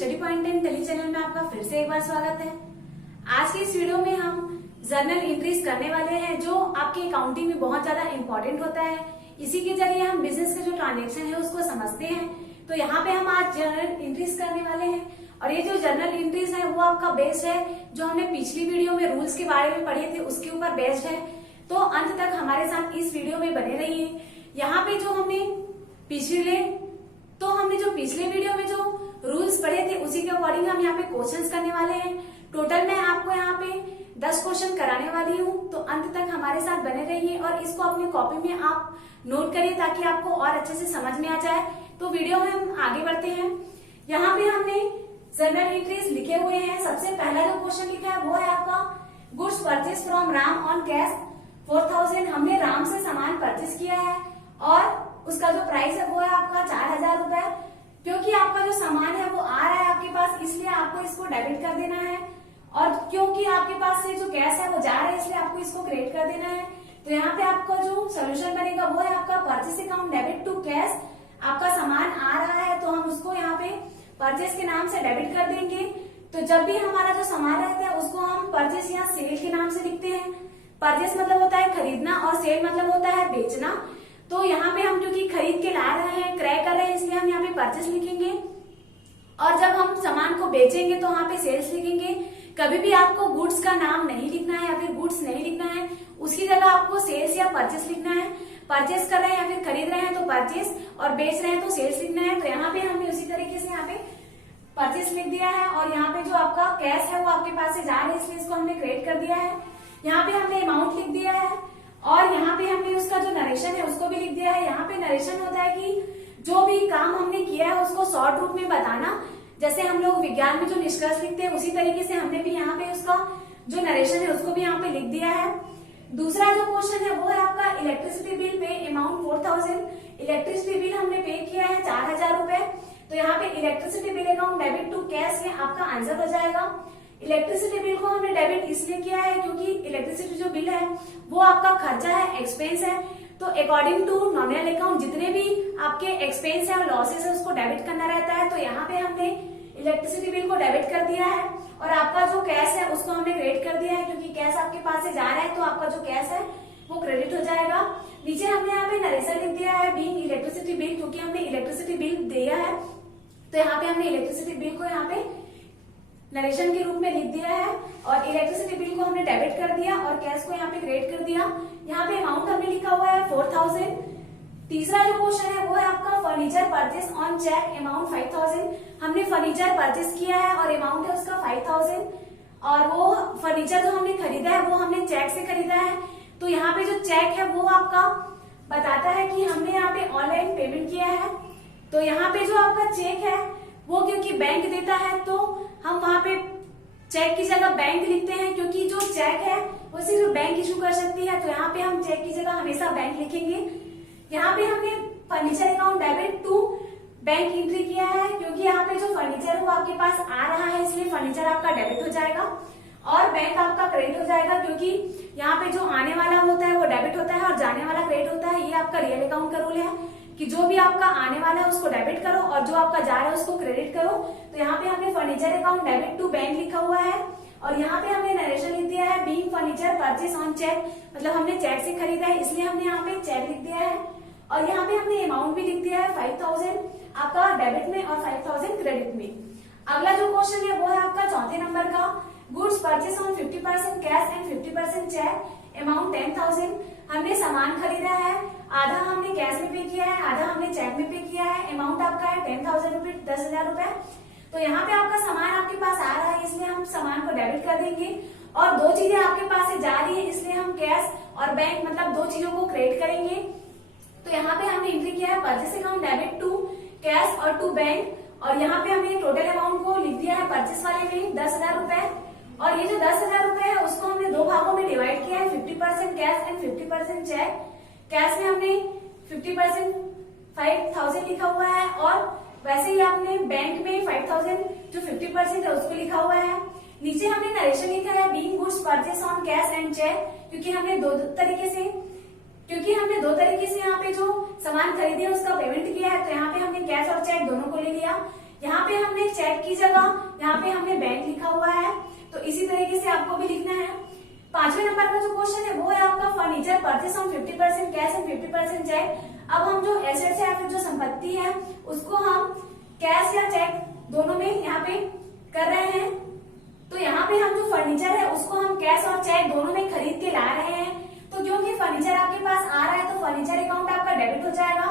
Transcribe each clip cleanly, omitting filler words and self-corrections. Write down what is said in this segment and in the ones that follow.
Study point and tele channel में आपका फिर से एक बार स्वागत है। आज के इस वीडियो में हम जर्नल एंट्रीज करने वाले हैं जो आपके अकाउंटिंग में बहुत ज्यादा इंपॉर्टेंट होता है। इसी के जरिए हम बिजनेस के जो ट्रांजेक्शन है उसको समझते हैं। तो यहाँ पे हम आज जर्नल एंट्रीज करने वाले हैं और ये जो जर्नल एंट्रीज है वो आपका बेस्ड है जो हमने पिछली वीडियो में रूल्स के बारे में पढ़े थे उसके ऊपर बेस्ड है। तो अंत तक हमारे साथ इस वीडियो में बने रहिए। यहाँ पे जो हमने पिछले वीडियो में जो रूल्स पढ़े थे उसी के अकॉर्डिंग हम यहाँ पे क्वेश्चंस करने वाले हैं। टोटल मैं आपको यहाँ पे 10 क्वेश्चन कराने वाली हूँ, तो अंत तक हमारे साथ बने रहिए और इसको अपनी कॉपी में आप नोट करिए ताकि आपको और अच्छे से समझ में आ जाए। तो वीडियो में हम आगे बढ़ते हैं। यहाँ पे हमने जर्नल एंट्रीज लिखे हुए हैं। सबसे पहला जो क्वेश्चन लिखा है वो है आपका goods purchase from Ram on cash 4000। हमने राम से सामान परचेज किया है और उसका जो प्राइस है वो है आपका 4000 रुपए। क्योंकि आपका जो सामान है वो आ रहा है आपके पास, इसलिए आपको इसको डेबिट कर देना है और क्योंकि आपके पास से जो कैश है वो जा रहा है इसलिए आपको इसको क्रेडिट कर देना है। तो यहाँ पे आपका जो सोल्यूशन बनेगा वो है आपका purchase account debit to cash. आपका सामान आ रहा है तो हम उसको यहाँ पे परचेस के नाम से डेबिट कर देंगे। तो जब भी हमारा जो सामान रहता है उसको हम परचेस या सेल के नाम से लिखते हैं। परचेस मतलब होता है खरीदना और सेल मतलब होता है बेचना। तो यहाँ पे हम क्योंकि खरीद के ला रहे हैं, क्रय कर रहे हैं, इसलिए हम यहाँ पे परचेस लिखेंगे और जब हम सामान को बेचेंगे तो वहां पे सेल्स लिखेंगे। कभी भी आपको गुड्स का नाम नहीं लिखना है या फिर गुड्स नहीं लिखना है, उसकी जगह आपको सेल्स या परचेस लिखना है। परचेस कर रहे हैं या फिर खरीद रहे हैं तो परचेस और बेच रहे हैं तो सेल्स लिखना है। तो यहाँ पे हमने उसी तरीके से यहाँ पे परचेस लिख दिया है और यहाँ पे जो आपका कैश है वो आपके पास से जा रहा है इसलिए इसको हमने क्रेडिट कर दिया है। यहाँ पे हमने अमाउंट लिख दिया है और यहाँ पे हमने उसका जो नरेशन है उसको भी लिख दिया है। यहाँ पे नरेशन होता है कि जो भी काम हमने किया है उसको शॉर्ट रूप में बताना। जैसे हम लोग विज्ञान में जो निष्कर्ष लिखते हैं उसी तरीके से हमने भी यहाँ पे उसका जो नरेशन है उसको भी यहाँ पे लिख दिया है। दूसरा जो क्वेश्चन है वो है आपका electricity bill pay amount 4000। Electricity bill हमने पे किया है 4000 रुपए। तो यहाँ पे electricity bill account debit to cash ये आपका आंसर हो जाएगा। इलेक्ट्रिसिटी बिल को हमने डेबिट इसलिए किया है क्योंकि इलेक्ट्रिसिटी जो बिल है वो आपका खर्चा है, एक्सपेंस है। तो अकॉर्डिंग टू नॉमिनल अकाउंट जितने भी आपके एक्सपेंस है और लॉसेस है उसको डेबिट करना रहता है। तो यहाँ पे हमने इलेक्ट्रिसिटी बिल को डेबिट कर दिया है और आपका जो कैश है उसको हमने क्रेडिट कर दिया है क्योंकि कैश आपके पास से जा रहा है तो आपका जो कैश है वो क्रेडिट हो जाएगा। नीचे हमने यहाँ पे नरेशन लिख दिया है बीइंग इलेक्ट्रिसिटी बिल, क्योंकि हमने इलेक्ट्रिसिटी बिल दिया है तो यहाँ पे हमने इलेक्ट्रिसिटी बिल को यहाँ पे नरेशन के रूप में लिख दिया है और इलेक्ट्रिसिटी बिल को हमने डेबिट कर दिया और कैश को यहाँ पे क्रेडिट कर दिया। यहाँ पे अमाउंट हमने लिखा हुआ है 4000। तीसरा जो क्वेश्चन है वो है आपका furniture purchase on cheque amount 5000। हमने फर्नीचर परचेस किया है और अमाउंट है उसका 5000 और वो फर्नीचर जो हमने खरीदा है वो हमने चेक से खरीदा है। तो यहाँ पे जो चेक है वो आपका बताता है कि हमने यहाँ पे ऑनलाइन पेमेंट किया है। तो यहाँ पे जो आपका चेक है वो क्योंकि बैंक देता है तो हम वहां पे चेक की जगह बैंक लिखते हैं क्योंकि जो चेक है वो सिर्फ बैंक इशू कर सकती है। तो यहाँ पे हम चेक की जगह हमेशा बैंक लिखेंगे। यहाँ पे हमने furniture account debit to bank entry किया है क्योंकि यहाँ पे जो फर्नीचर है वो आपके पास आ रहा है इसलिए फर्नीचर आपका डेबिट हो जाएगा और बैंक आपका क्रेडिट हो जाएगा क्योंकि यहाँ पे जो आने वाला होता है वो डेबिट होता है और जाने वाला क्रेडिट होता है। ये आपका रियल अकाउंट का रूल है कि जो भी आपका आने वाला है उसको डेबिट करो और जो आपका जा रहा है उसको क्रेडिट करो। तो यहाँ पे हमने furniture account debit to bank लिखा हुआ है और यहाँ पे हमने नरेशन लिख दिया है being furniture purchase on cheque, मतलब हमने चेक से खरीदा है इसलिए हमने यहाँ पे चेक लिख दिया है और यहाँ पे हमने अमाउंट भी लिख दिया है 5000 आपका डेबिट में और 5000 क्रेडिट में। अगला जो क्वेश्चन है वो है आपका चौथे नंबर का goods purchase on 50% cash and 50% cheque amount 10000। हमने सामान खरीदा है, आधा हमने कैश में पे किया है, आधा हमने चेक में पे किया है। अमाउंट आपका है 10,000 रुपए, 10,000 रुपए। तो यहाँ पे आपका सामान आपके पास आ रहा है इसलिए हम सामान को डेबिट कर देंगे और दो चीजें आपके पास से जा रही है इसलिए हम कैश और बैंक मतलब दो चीजों को क्रेडिट करेंगे। तो यहाँ पे हमने एंट्री किया है purchase account debit to cash और टू बैंक और यहाँ पे हमने टोटल अमाउंट को लिख दिया है परचेस वाले में 10,000 रुपए और ये जो 10,000 रुपए है उसको हमने दो भागों में डिवाइड किया है 50% कैश एंड 50% चेक। कैश में हमने 50% 5000 लिखा हुआ है और वैसे ही आपने बैंक में 5000 जो 50% है उसको लिखा हुआ है। नीचे हमने नरेशन लिखा है being goods purchase on cash and cheque क्योंकि हमने दो तरीके से यहाँ पे जो सामान खरीदे उसका पेमेंट किया है तो यहाँ पे हमने कैश और चेक दोनों को ले लिया। यहाँ पे हमने चेक की जगह यहाँ पे हमने बैंक लिखा हुआ है, तो इसी तरीके से आपको भी लिखना है। 5वें नंबर का जो क्वेश्चन है वो है आपका furniture purchase on 50% cash and 50% cheque. अब हम जो एसेट्स है या फिर जो संपत्ति है उसको हम कैश या चेक दोनों में यहाँ पे कर रहे हैं। तो यहाँ पे हम जो फर्नीचर है उसको हम कैश और चेक दोनों में खरीद के ला रहे हैं। तो क्योंकि फर्नीचर आपके पास आ रहा है तो फर्नीचर अकाउंट आपका डेबिट हो जाएगा,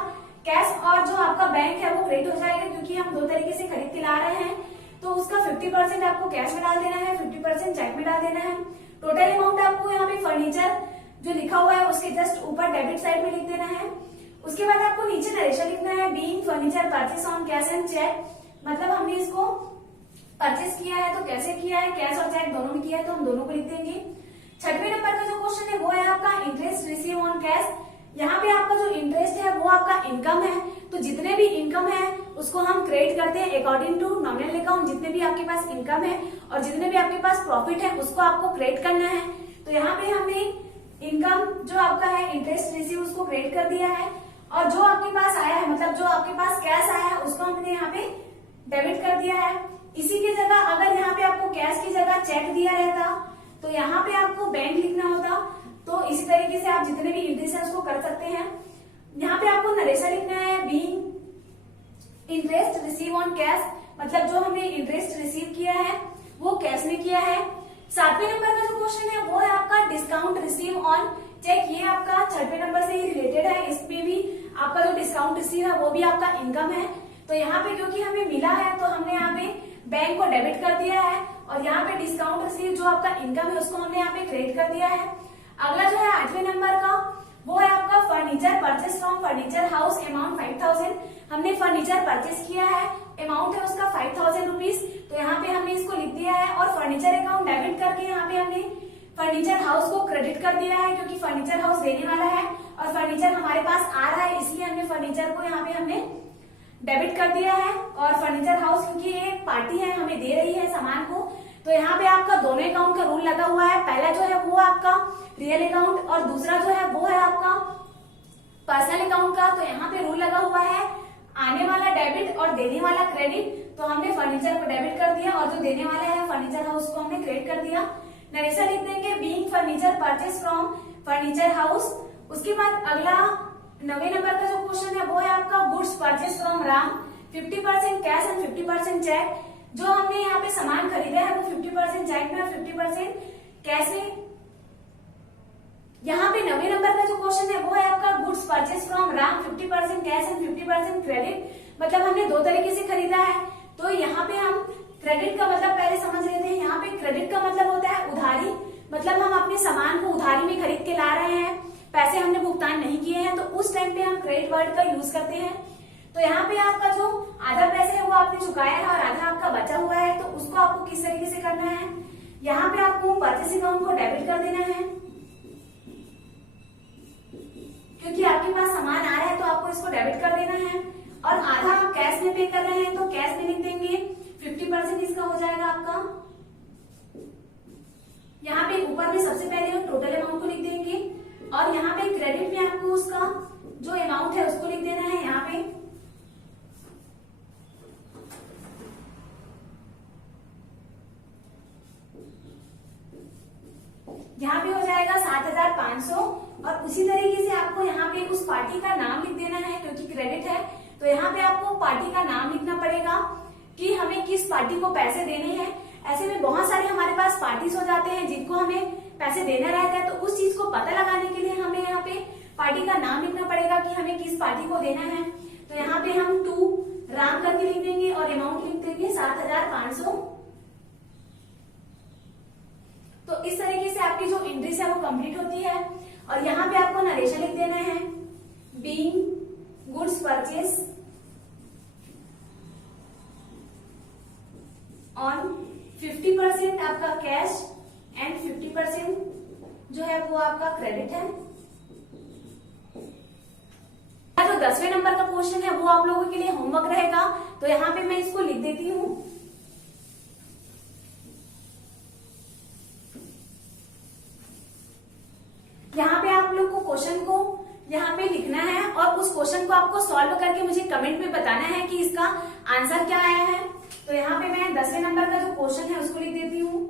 कैश और जो आपका बैंक है वो क्रेडिट हो जाएगा, क्योंकि हम दो तरीके से खरीद के ला रहे हैं। तो उसका 50% आपको कैश में डाल देना है, 50% चेक में डाल देना है। टोटल अमाउंट आपको यहाँ पे फर्नीचर जो लिखा हुआ है उसके जस्ट ऊपर डेबिट साइड में लिख देना है। उसके बाद आपको नीचे नरेशन लिखना है, being furniture purchase on cash and cheque, मतलब हमने इसको परचेस किया है तो कैसे किया है, कैश और चेक दोनों में किया है तो हम दोनों को लिख देंगे। 6वें नंबर का जो क्वेश्चन है वो है आपका इंटरेस्ट रिसीव ऑन कैश। यहाँ पे आपका जो इंटरेस्ट है वो आपका इनकम है, तो जितने भी इनकम है उसको हम क्रेडिट करते हैं अकॉर्डिंग टू नॉमिनल अकाउंट। जितने भी आपके पास इनकम है और जितने भी आपके पास प्रॉफिट है उसको आपको क्रेडिट करना है। तो यहाँ पे हमने इनकम जो आपका है इंटरेस्ट रिसीव उसको क्रेडिट कर दिया है, और जो आपके पास आया है मतलब जो आपके पास कैश आया है उसको हमने यहाँ पे डेबिट कर दिया है। इसी की जगह अगर यहाँ पे आपको कैश की जगह चेक दिया रहता तो यहाँ पे आपको बैंक लिखना होता। तो इसी तरीके से आप जितने भी एंट्रीज है उसको कर सकते हैं। यहाँ पे आपको नरेशन लिखना है, being interest receive on cash, मतलब जो हमने इंटरेस्ट रिसीव किया है वो कैश में किया है। 7वें नंबर का जो क्वेश्चन है वो है आपका डिस्काउंट रिसीव ऑन चेक। ये आपका 6वें नंबर से ही रिलेटेड है, इसमें भी आपका जो डिस्काउंट रिसीव है वो भी आपका इनकम है। तो यहाँ पे क्योंकि हमें मिला है तो हमने यहाँ पे बैंक को डेबिट कर दिया है, और यहाँ पे डिस्काउंट रिसीव जो आपका इनकम है उसको हमने यहाँ पे क्रेडिट कर दिया है। अगला जो है 8वें नंबर का वो है आपका furniture purchase from furniture house amount 5000। हमने फर्नीचर परचेस किया है, अमाउंट है उसका 5000 रुपीज, तो यहाँ पे हमने इसको लिख दिया है। और फर्नीचर अकाउंट डेबिट करके यहाँ पे हमने फर्नीचर हाउस को क्रेडिट कर दिया है, क्योंकि फर्नीचर हाउस देने वाला है और फर्नीचर हमारे पास आ रहा है, इसलिए हमने फर्नीचर को यहाँ पे हमने डेबिट कर दिया है। और फर्नीचर हाउस क्योंकि एक पार्टी है हमें दे रही है सामान को, तो यहाँ पे आपका दोनों अकाउंट का रूल लगा हुआ है। पहला जो है वो आपका रियल अकाउंट और दूसरा जो है वो है आपका पर्सनल अकाउंट का। तो यहाँ पे रूल लगा हुआ है आने वाला डेबिट और देने वाला क्रेडिट। तो हमने फर्नीचर को डेबिट कर दिया और जो देने वाला है फर्नीचर हाउस को हमने क्रेडिट कर दिया। नरेशन लिख देंगे, being furniture purchase from furniture house. उसके बाद अगला 9वें नंबर का जो क्वेश्चन है वो है आपका goods purchase from Ram, 50% cash and 50% cheque. जो हमने यहाँ पे सामान खरीदा है वो 50% चेक में और 50% कैश में। यहाँ पे 9वें नंबर का जो क्वेश्चन है वो है आपका goods purchase from Ram, 50% cash and 50% credit. मतलब हमने दो तरीके से खरीदा है, तो यहाँ पे हम क्रेडिट का मतलब पहले समझ लेते हैं। यहाँ पे क्रेडिट का मतलब होता है उधारी, मतलब हम अपने सामान को उधारी में खरीद के ला रहे हैं, पैसे हमने भुगतान नहीं किए हैं, तो उस टाइम पे हम क्रेडिट वर्ड का यूज करते हैं। तो यहाँ पे आपका जो आधा पैसे है वो आपने चुकाया है और आधा आपका बचा हुआ है, तो उसको आपको किस तरीके से करना है, यहाँ पे आपको परचेस अकाउंट को डेबिट कर देना है, क्योंकि आपके पास सामान आ रहा है तो आपको इसको डेबिट कर देना है। और आधा आप कैश में पे कर रहे हैं तो कैश में लिख देंगे, 50% इसका हो जाएगा आपका। यहाँ पे ऊपर में सबसे पहले टोटल अमाउंट को लिख देंगे और यहाँ पे क्रेडिट में आपको उसका जो अमाउंट है उसको लिख देना है। यहाँ पे हो जाएगा 7500। और उसी तरीके से आपको यहाँ पे उस पार्टी का नाम लिख देना है, क्योंकि क्रेडिट है तो यहाँ पे आपको पार्टी का नाम लिखना पड़ेगा कि हमें किस पार्टी को पैसे देने हैं। ऐसे में बहुत सारे हमारे पास पार्टीज हो जाते हैं जिनको हमें पैसे देना रहता है, तो उस चीज को पता लगाने के लिए हमें यहाँ पे पार्टी का नाम लिखना पड़ेगा कि हमें किस पार्टी को देना है। तो यहाँ पे हम 2 राम करके लिख देंगे और अमाउंट लिख देंगे 7500। तो इस तरीके से आपकी जो एंट्रीज है वो कंप्लीट होती है। और यहाँ पे आपको नरेशन लिख देना है, बीइंग गुड्स परचेस ऑन 50% आपका कैश एंड 50% जो है वो आपका क्रेडिट है। जो 10वें नंबर का क्वेश्चन है वो आप लोगों के लिए होमवर्क रहेगा, तो यहाँ पे मैं इसको लिख देती हूँ। यहाँ पे आप लोग को क्वेश्चन को यहाँ पे लिखना है और उस क्वेश्चन को आपको सॉल्व करके मुझे कमेंट में बताना है कि इसका आंसर क्या आया है। तो यहाँ पे मैं 10वें नंबर का जो क्वेश्चन है उसको लिख देती हूँ।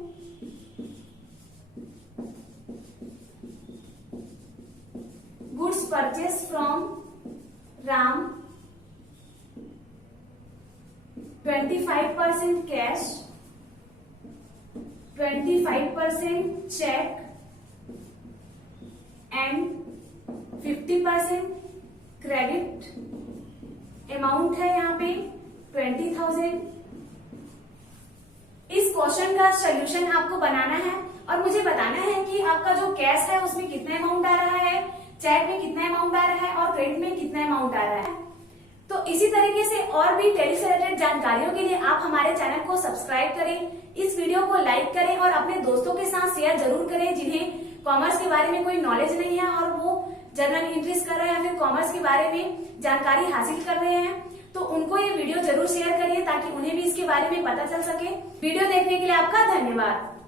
Goods purchase from Ram 25% cash, 25% cheque and 50% credit. Amount है यहाँ पे 20,000। इस क्वेश्चन का सोल्यूशन आपको बनाना है और मुझे बताना है कि आपका जो कैश है उसमें कितना अमाउंट आ रहा है, चेक में कितना अमाउंट आ रहा है और क्रेडिट में कितना अमाउंट आ रहा है। तो इसी तरीके से और भी टैली से रिलेटेड जानकारियों के लिए आप हमारे चैनल को सब्सक्राइब करें, इस वीडियो को लाइक करें और अपने दोस्तों के साथ शेयर जरूर करें जिन्हें कॉमर्स के बारे में कोई नॉलेज नहीं है और वो जनरल इंटरेस्ट कर रहे हैं या फिर कॉमर्स के बारे में जानकारी हासिल कर रहे हैं। तो उनको ये वीडियो जरूर शेयर करिए ताकि उन्हें भी इसके बारे में पता चल सके। वीडियो देखने के लिए आपका धन्यवाद।